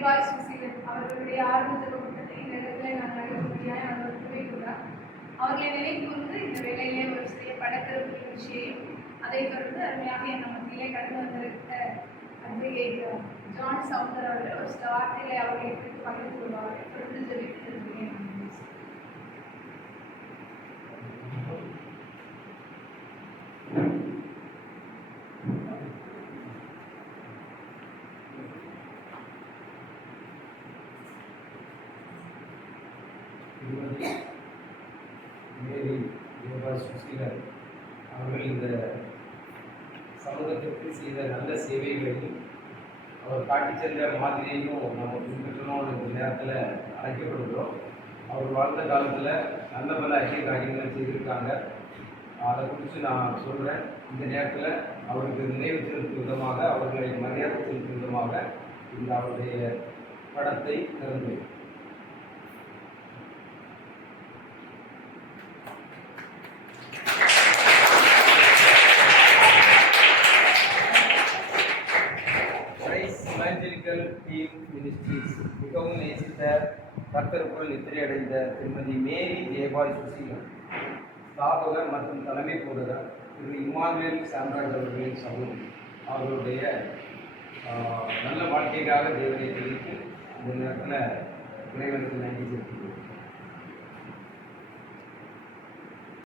ஜெயபால் சுசீலன் அவர்களுடைய ஆரம்ப கூட்டத்தை இந்த இடத்துல நான் நடைபெறுவதாக அவர் தெரிவித்துள்ளார். அவர்களை நினைவு கூர்ந்து இந்த வேலையிலே ஒரு சிறிய படத்திறப்பு நிகழ்ச்சியையும் அதைத் தொடர்ந்து அருமையாக என் மத்தியிலே கடந்து வந்திருக்க அட்வொகேட் ஜான் சவுந்தர் அவர்கள் ஒரு சில வார்த்தைகளை அவர்களை குறித்து பகிர்ந்து கொள்வார்கள். தொடர்ந்து ஜெபித்து இருக்கிறேன். மேரி ஜெயபால் சுசீலன் அவர்கள் இந்த சமூகத்திற்கு செய்த நல்ல சேவைகளையும் அவர் காட்டிச் சென்ற மாதிரியையும் நம்ம பின்பற்றணும்னு இந்த நேரத்தில் அழைக்கப்படுகிறோம். அவர் வாழ்ந்த காலத்தில் நல்ல பல அரிய காரியங்களை செய்திருக்காங்க. அதை குறித்து நான் சொல்கிறேன். இந்த நேரத்தில் அவருக்கு நினைவு செலுத்தும் விதமாக, அவர்களை மரியாதை செலுத்தும் விதமாக இந்த அவருடைய படத்தை திறந்து இவாஞ்சலிக்கல் டீம் மினிஸ்ட்ரீஸ் மிகவும் நேசித்த கர்த்தருக்குள் நித்திரையடைந்த திருமதி மேரி ஜெயபால் சுசீலன் ஸ்தாபகர் மற்றும் தலைமை போதகர் திரு இமானுவேல் சாம்ராஜ் அவர்களின் சமூகம் அவர்களுடைய நல்ல வாழ்க்கைக்காக தேவனை தெரிவித்து இந்த நேரத்தில் இறைவனுக்கு நன்றி செலுத்துகிறோம்.